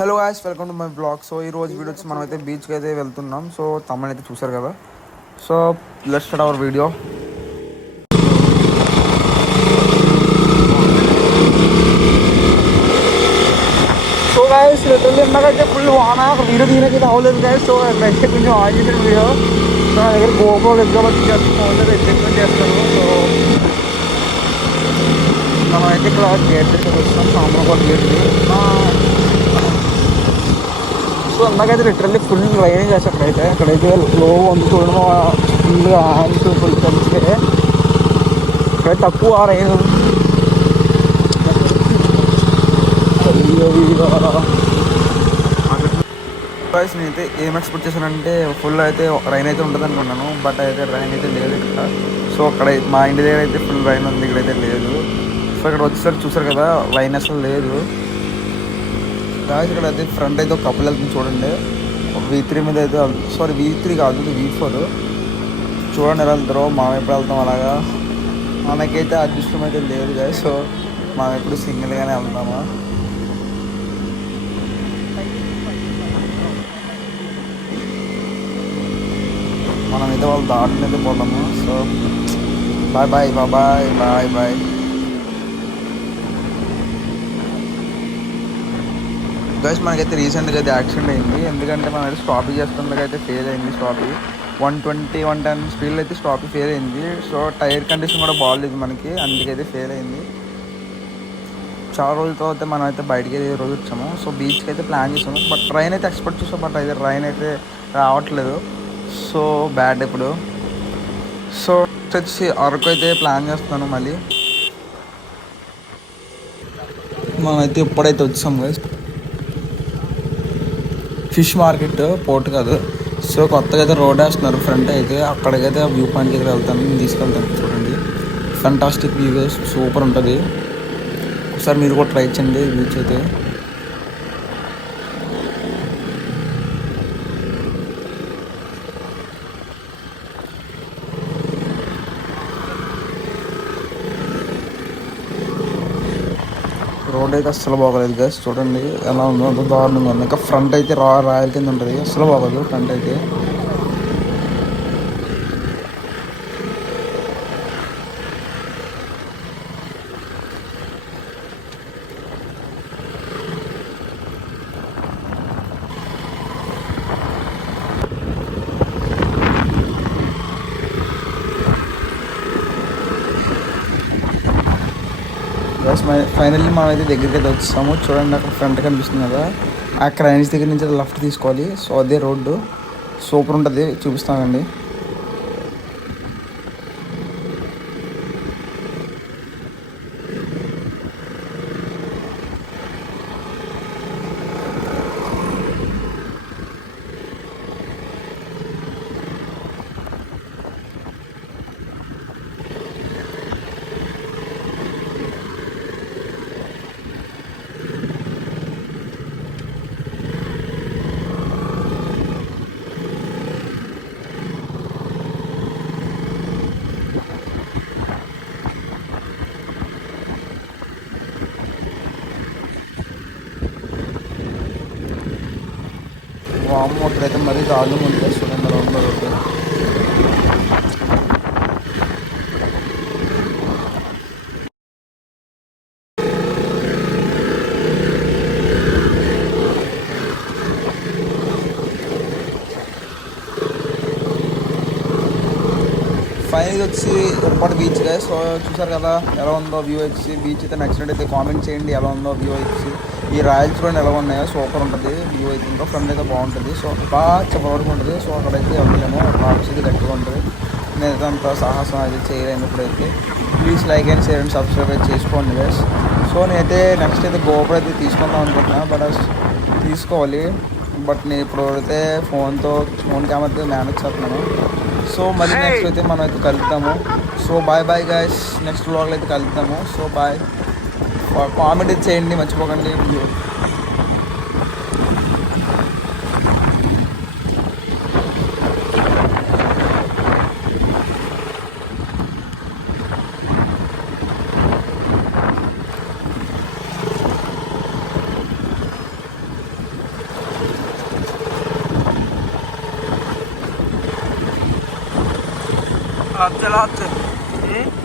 Hello guys, welcome to my blog. So ఈ రోజు వీడియో వచ్చి మనమైతే బీచ్కి అయితే వెళ్తున్నాం. సో తమిళ అయితే చూసారు కదా. So let's start our video. So guys, literally ఇందాకైతే ఫుల్ వాన, వీడియో తీయడానికి అవ్వలేదు గాయ్స్. సో నెక్స్ట్ కొంచెం ఆన్ చేసిన వీడియో. సో నా దగ్గర గోప్రో లేదు కాబట్టి జస్ట్ ఫోన్లో ఎగ్జిక్యూట్ చేస్తాను. సో మనమైతే ఇక్కడ గేట్ దగ్గర వస్తాం, సామర్లకోట గేట్. సో ఇందాకైతే లిటరల్లీ ఫుల్ రైనింగ్ చేసి అక్కడైతే లో ఉంది చూడడం, ఫుల్గా హ్యాండ్స్ ఫుల్ కలిస్తే ఇక్కడ తక్కువ రైన్. నేనైతే ఏం ఎక్స్పెక్ట్ చేశానంటే ఫుల్ అయితే రైన్ అయితే ఉంటుంది అనుకున్నాను, బట్ అయితే రైన్ అయితే లేదు ఇక్కడ. సో అక్కడ మా ఇంటి దగ్గర అయితే ఫుల్ రైన్ ఉంది, ఇక్కడైతే లేదు. సో ఇక్కడ వచ్చేసరికి చూసారు కదా, రైన్ అసలు లేదు. ఇక్కడ అయితే ఫ్రంట్ అయితే ఒక కపుల్ వెళ్తుంది చూడండి. V3 మీద అయితే, సారీ V3 కాదు, V4. చూడండి ఎలా వెళ్తారో. మనం ఎప్పుడు వెళ్తాం అలాగా. మనకైతే అదృష్టం అయితే లేదు కదా. సో మనం ఎప్పుడు సింగిల్గానే వెళ్తామా. మనమైతే వాళ్ళు దాటిని అయితే పోతాము. So bye bye bye bye bye. Guys మనకైతే రీసెంట్గా అయితే యాక్సిడెంట్ అయింది. ఎందుకంటే మనం అయితే స్టాప్ చేస్తుండగా ఫెయిల్ అయింది. స్టాప్ 120, 110 స్పీడ్లో అయితే స్టాప్ ఫెయిల్ అయింది. సో టైర్ కండిషన్ కూడా బాగాలేదు మనకి, అందుకైతే ఫెయిల్ అయింది. చాలా రోజుల తర్వాత మనం అయితే బయటికి అయితే రోజు వచ్చాము. సో బీచ్కి అయితే ప్లాన్ చేసాము, బట్ ట్రైన్ అయితే ఎక్స్పెక్ట్ చేసాం, బట్ అయితే ట్రైన్ అయితే రావట్లేదు. సో బ్యాడ్ ఇప్పుడు. సో వచ్చి అరకు అయితే ప్లాన్ చేస్తున్నాను మళ్ళీ. మనమైతే ఇప్పుడైతే వచ్చాము గైస్. ఫిష్ మార్కెట్, పోర్ట్ కాదు. సో కొత్తగా అయితే రోడ్ వేస్తున్నారు ఫ్రంట్ అయితే. అక్కడికైతే వ్యూ పాయింట్కి అయితే వెళ్తాను, నేను తీసుకెళ్తాను. చూడండి, ఫంటాస్టిక్ వ్యూ, సూపర్ ఉంటుంది. ఒకసారి మీరు కూడా ట్రై చేయండి బీచ్ అయితే. రోడ్ అయితే అస్సలు బాగోలేదు గైస్. చూడండి ఎలా ఉందో, అంత దారుణంగా ఉంది. ఇంకా ఫ్రంట్ అయితే రాయల్ కింద ఉంటుంది, అస్సలు బాగోదు ఫ్రంట్ అయితే. గైస్ ఫైనల్లీ మనం అయితే దగ్గరికి అయితే వచ్చాము. చూడండి అక్కడ ఫ్రంట్ కనిపిస్తుంది కదా, ఆ క్రైన్స్ దగ్గర నుంచి లెఫ్ట్ తీసుకోవాలి. సో అదే రోడ్డు, సూపర్ ఉంటుంది, చూపిస్తానండి. వాము అక్కడైతే మరీ దారుణంగా ఉంటుంది. చూడండి అలా ఉన్న రోడ్డు. ఫైనల్ వచ్చి ఎప్పటి బీచ్ గా. సో చూసారు కదా ఎలా ఉందో వ్యూ వచ్చి. బీచ్ అయితే నచ్చినట్టు అయితే కామెంట్ చేయండి ఎలా ఉందో వ్యూ వచ్చి. ఈ రాయల్స్ చూడండి ఎలా ఉన్నాయో, సూపర్ ఉంటుంది వ్యూ అయితే. ఇంకా ఫ్రంట్ అయితే బాగుంటుంది. సో బాగా చెప్పవరకు ఉంటుంది. సో అక్కడైతే వెళ్ళలేము, రాల్సి గట్టిగా ఉంటుంది. నేనైతే అంత సాహసం అయితే చేయలేను ఇప్పుడైతే. Please like and share and subscribe అయితే చేసుకోండి గైస్. సో నేనైతే నెక్స్ట్ అయితే గోప్రో అయితే తీసుకుందాం అనుకుంటున్నాను, బట్ తీసుకోవాలి. బట్ నేను ఇప్పుడు అయితే ఫోన్ కెమెరా మేనేజ్ చేస్తున్నాను. సో మళ్ళీ నెక్స్ట్ అయితే మనం అయితే కలుద్దాము. So bye bye guys, next వ్లాగ్లో అయితే కలుద్దాము. So bye. కామెంట్ చేయండి మర్చిపోకండి. ఎలా వస్తాయి